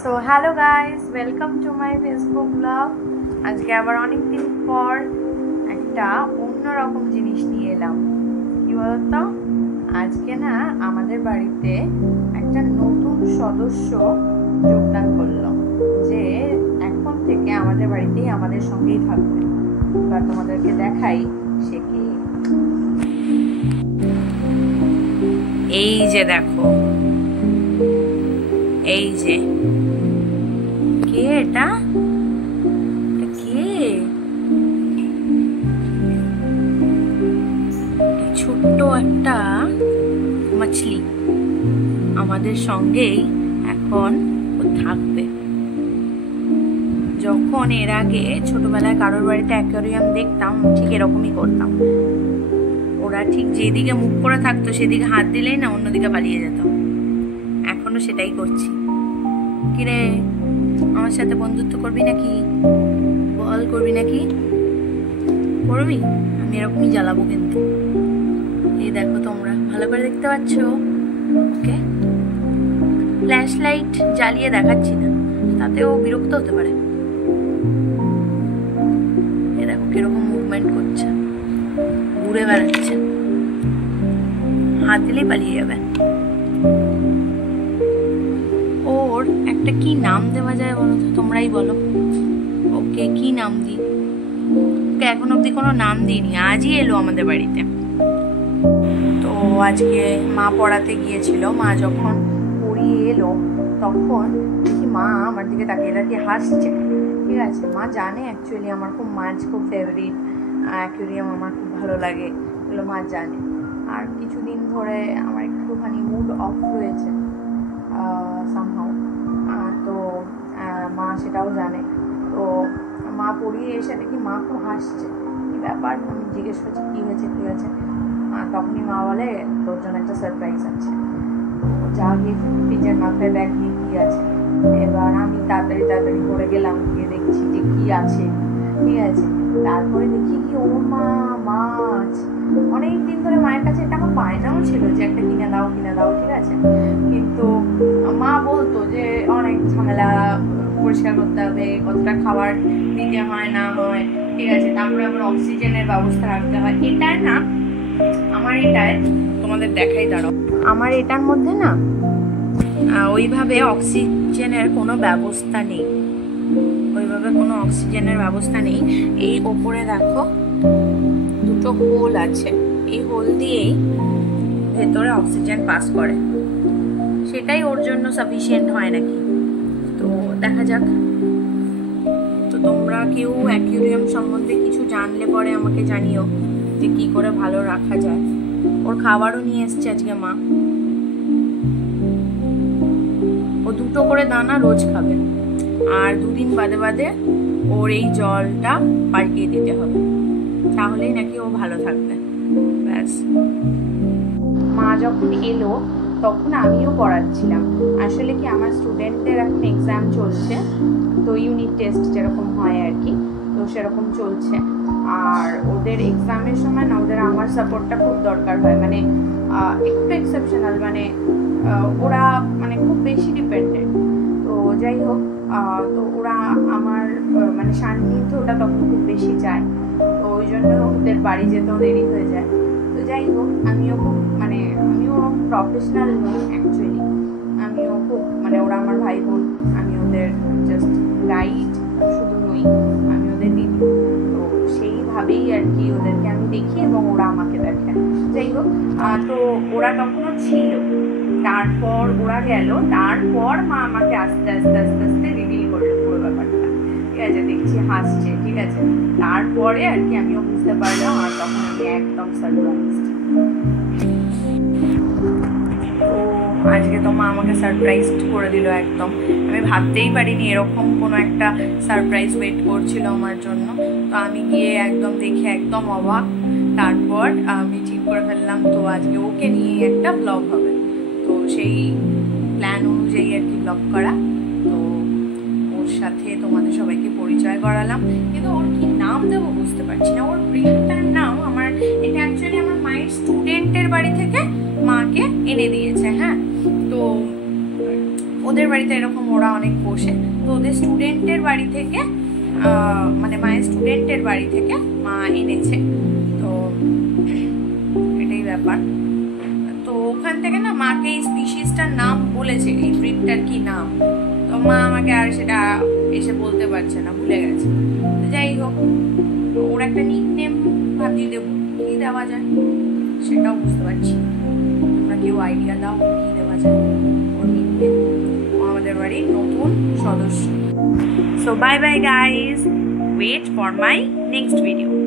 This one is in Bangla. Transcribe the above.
So hello guys, welcome to my Facebook blog. আজকে আবার অনেক দিন পর একটা অন্যরকম জিনিস নিয়ে এলাম। কি বলতো, আজকে না আমাদের বাড়িতে একটা নতুন সদস্য যোগদান করলো, যে এখন থেকে আমাদের বাড়িতেই আমাদের সঙ্গেই থাকবে। এবার তোমাদেরকে দেখাই সে কি। এই যে দেখো, এই যে কে, এটা কে? ছোট্ট একটা মাছলি আমাদের সঙ্গেই এখন ও থাকবে। যখন এর আগে ছোটবেলায় কারোর বাড়িতে অ্যাকোয়ারিয়াম দেখতাম, ঠিক এরকমই করতাম। ওরা ঠিক যেদিকে মুখ করে থাকতো সেদিকে হাত দিলেই না অন্যদিকে পালিয়ে যেত। এখনো সেটাই করছি। কিরে, আমার সাথে বন্ধুত্ব করবি নাকি? বল, করবি নাকি? করবি? আমি এরকমই জ্বালাবো কিন্তু। এই দেখো, তোমরা ভালো করে দেখতে পাচ্ছ ওকে? ফ্ল্যাশ লাইট জ্বালিয়ে দেখাচ্ছি না, তাতেও বিরক্ত হতে পারে। এই দেখো কিরকম মুভমেন্ট করছে, ঘুরে বেড়াচ্ছে, হাত দিলেই পালিয়ে যাবে। ওর একটা কি নাম দেওয়া যায় বলো তো, তোমরাই বলো। ওকে কি নাম দিই? ওকে এখন অবধি কোনো নাম দিইনি, আজই এলো আমাদের বাড়িতে। তো আজকে মা পড়াতে গিয়েছিল, মা যখন পড়িয়ে এলো তখন দেখি মা আমার দিকে তাকিয়ে তাকিয়ে হাসছে। ঠিক আছে, মা জানে অ্যাকচুয়ালি আমার খুব মাছ খুব ফেভারিট, অ্যাকোয়ারিয়াম আমার খুব ভালো লাগে, এগুলো মা জানে। আর কিছুদিন ধরে আমার একটুখানি মুড অফ রয়েছে সামহাও, তো মা সেটাও জানে। তো মা পড়িয়ে এসে দেখি মা খুব হাসছে। কী ব্যাপার? আমি জিজ্ঞেস করছি কী হয়েছে কী হয়েছে। তখনই মা বলে তোর জন্য একটা সারপ্রাইজ আছে। যা গিয়ে ফ্রিজের মাথায় দেখ গিয়ে কী আছে। এবার আমি তাড়াতাড়ি করে গেলাম, গিয়ে দেখছি যে কী আছে। ঠিক আছে, তারপরে দেখি কি ও মা, মাছ। অনেক দিন ধরে মায়ের কাছে এটা আমার বায়নাও ছিল যে একটা কিনে দাও কিনে দাও। ঠিক আছে, কিন্তু মা বলতো যে অনেক ঝামেলা, পরিষ্কার করতে হবে, কতটা খাবার দিতে হয় না হয়। ঠিক আছে, তারপরে আবার অক্সিজেনের ব্যবস্থা রাখতে হয়। এটার না, আমার এটায় তোমাদের দেখাই, দাঁড়াও। আমার এটার মধ্যে না ওইভাবে অক্সিজেনের কোনো ব্যবস্থা নেই, ওইভাবে কোনো অক্সিজেনের ব্যবস্থা নেই। এই ওপরে দেখো দুটো হোল আছে, এই হোল দিয়েই ভেতরে অক্সিজেন পাস করে। সেটাই ওর জন্য সাফিসিয়েন্ট হয় নাকি, তো দেখা যাক। তো তোমরা কেউ অ্যাকোয়ারিয়াম সম্বন্ধে কিছু জানলে পরে আমাকে জানিও যে কি করে ভালো রাখা যায়। ওর খাবারও নিয়ে এসছে আজকে মা। ও 2টো করে দানা রোজ খাবে, আর 2 দিন বাদে বাদে ওর এই জলটা পাল্টিয়ে দিতে হবে, তাহলেই নাকি ও ভালো থাকবে। ব্যাস। মা যখন এলো তখন আমিও পড়াচ্ছিলাম। আসলে কি, আমার স্টুডেন্টদের এখন এক্সাম চলছে, তো ইউনিট টেস্ট যেরকম হয় আর কি, তো সেরকম চলছে। আর ওদের এক্সামের সময় না ওদের আমার সাপোর্টটা খুব দরকার হয়, মানে একটু এক্সেপশনাল, মানে ওরা মানে খুব বেশি ডিপেন্ডেন্ট। তো যাই হোক, তো ওরা আমার মানে সান্নিধ্যটা তখন খুব বেশি চায়, তো ওই জন্য ওদের বাড়ি যেতেও দেরি হয়ে যায়। তো যাই হোক, আমিও খুব মানে আমিও ওরকম প্রফেশনাল নই অ্যাকচুয়ালি, আমিও খুব মানে ওরা আমার ভাই বোন, আমি ওদের জাস্ট গাইড শুধু নই, আমি ওদের দিদি। তো সেইভাবেই আর কি ওদেরকে আমি দেখি এবং ওরা আমাকে দেখে। যাই হোক, তো ওরা তখনও ছিল, তারপর ওরা গেল, তারপর মা আমাকে আস্তে আস্তে আস্তে আস্তে রিভিল করলো পুরো ব্যাপারটা। ঠিক আছে, দেখছি হাসছে। ঠিক আছে, তারপরে আর কি আমিও বুঝতে পারলাম, আর তখন আমি একদম সারপ্রাইজড। তো আজকে তো মা আমাকে সারপ্রাইজ করে দিল একদম। আমি ভাবতেই পারিনি এরকম কোনো একটা সারপ্রাইজ ওয়েট করছিল আমার জন্য। তো আমি গিয়ে একদম দেখে একদম অবাক। তারপর আমি ঠিক করে ফেললাম তো আজকে ওকে নিয়ে একটা ব্লগ হবে, তো সেই প্ল্যান অনুযায়ী আর কি ব্লগ করা। তো ওর সাথে তোমাদের সবাইকে পরিচয় করালাম, কিন্তু ওর কি নাম দেবো বুঝতে পারছি না। ওর ব্রিডটার নাম, আমার এটা অ্যাকচুয়ালি আমার মায়ের স্টুডেন্টের বাড়ি থেকে মাকে এনে দিয়েছে। হ্যাঁ, তো ওদের বাড়িতে এরকম ওরা অনেক পোষে। তো ওদের স্টুডেন্টের বাড়ি থেকে মানে মায়ের স্টুডেন্টের বাড়ি থেকে মা এনেছে, তো এটাই ব্যাপার। তো ওখান থেকে না মাকে এই স্পিসিসটার নাম বলেছে, এই ব্রিডটার কি নাম, তো মা আমাকে আর সেটা এসে বলতে পারছে না, ভুলে গেছে। তো যাই হোক, ওর একটা নিকনেম ভাবছি দেবো, কি দেওয়া যায় সেটাও বুঝতে পারছি। তোমরা কেউ আইডিয়া দাও কি দেওয়া যায় ওর নিকনেম। ও আমাদের বাড়ির নতুন সদস্য। So bye bye guys, wait for my next video.